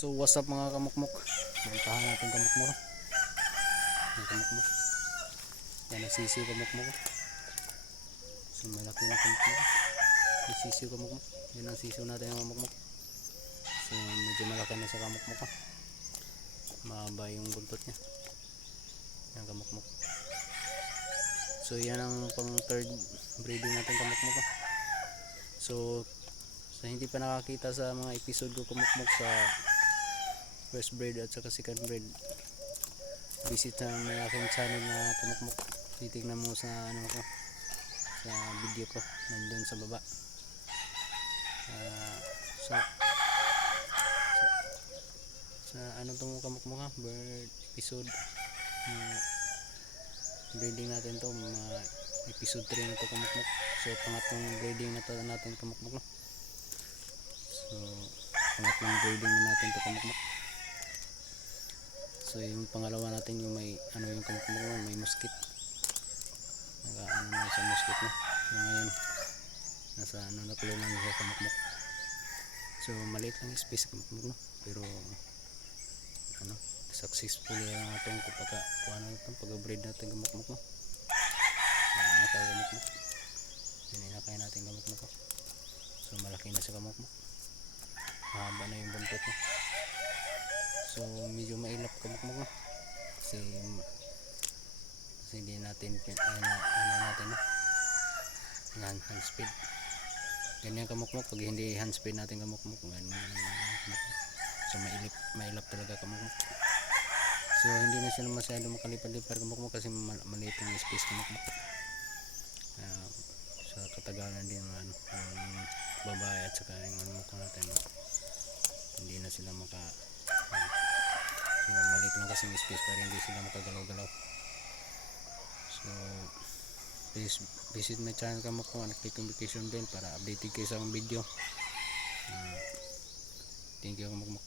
So what's up mga kamukmuk, puntahan natin kamukmuk. Yung kamukmuk, yan ang sisiw kamukmuk. So malaki na kamukmuk, yung sisiw kamukmuk, yan ang sisiw natin yung kamukmuk. So medyo malaki na sa kamukmuk, mahaba yung buntot nya, yan kamukmuk. So yan ang pang third breeding natin kamukmuk. So sa hindi pa nakakita sa mga episode ko kamukmuk sa first breed at saka second breed, visit sa may aking channel na kamukmuk. Titignan mo sa ano ko, sa video ko nandun sa baba. Sa ano tong kamukmuk, bird episode, breeding natin to, episode 3 na to kamukmuk. So pangatlong breeding na to natin kamukmuk, no? So pangatlong breeding na natin to kamukmuk. So yung pangalawa natin yung may ano yung kamukmuk, may muskit. Naka-ano na sa muskit na. So ngayon nasa ano na kulungan sa kamukmuk. So maliit lang space kamukmuk, no? Pero ano, successful yung atong kapag kuha na itong pag-breed natin kamukmuk, no? Ano tayo kamukmuk? Hininakay natin kamukmuk. So malaki na sa kamukmuk. Mahaba na yung buntot, no? So medyo mailap kamukmuk, no? Kasi hindi natin ano natin, no? Hand speed. Ganyan kamukmuk pag hindi hand speed natin kamukmuk. So mailap talaga kamukmuk. So hindi na sila masyado makalipad-lipad kamukmuk kasi maliit yung space kamukmuk. Sa katagalan din ng ano, yung babae at saka yung ano mukha natin, no? Hindi na sila so maliit lang kasi yung space para hindi sila makagalaw-galaw. So please visit my channel kamukmuk and click notification bell para updated kayo sa mga video. Thank you kamukmuk.